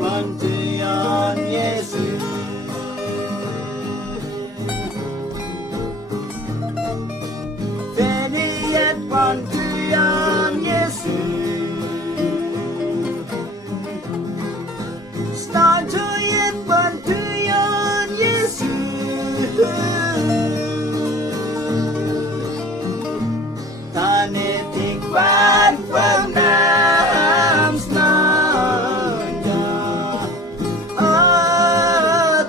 Pantean Yesus Veniet Pantean Yesus Startoyet Pantean Yesus Tanetik Van Pernam Snanja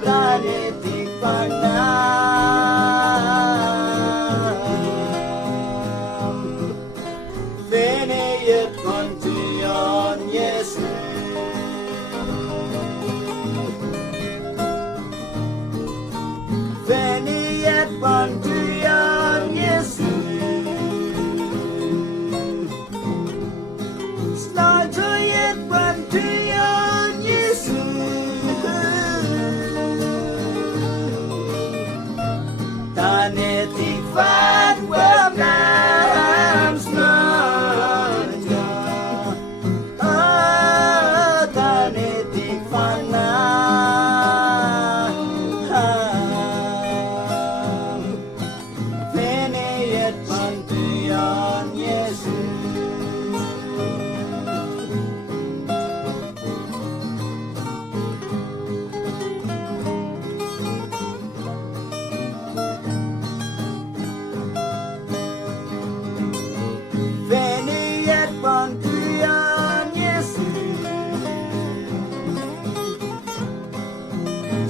Tanetik Pernam Veneyet Pantean Yesus Veneyet Pantean Yesus Startoyet Pantean Yesus Tanetik Van Pernam Snanja Tanetik Pernam Veneyet Pantean Yesus Veneyet Pantean Yesus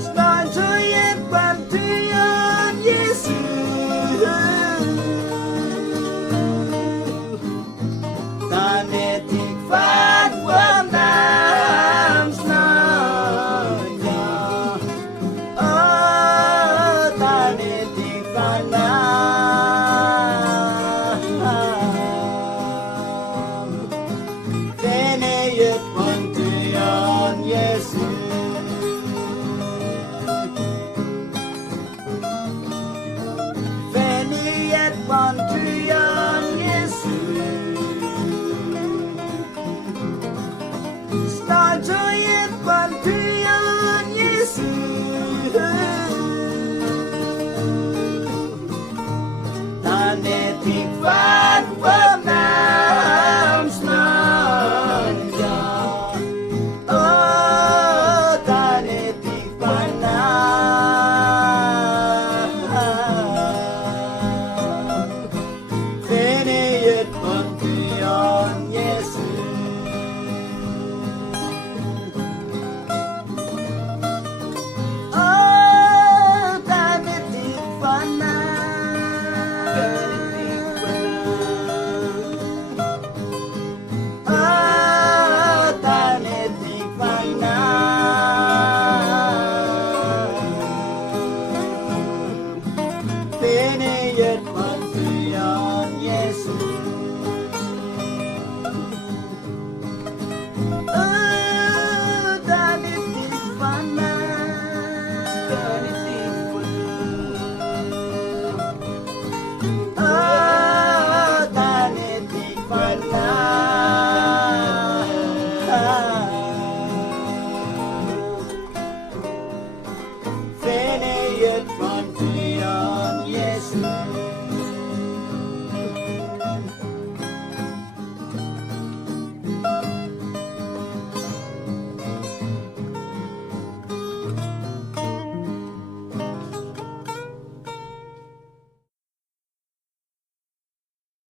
Startoyet Pantean Yesus Tanetik Van Pernam Snanja Tanetik Pernam Veneyet Pantean Yesus Veneyet Pantean Yesus Startoyet Pantean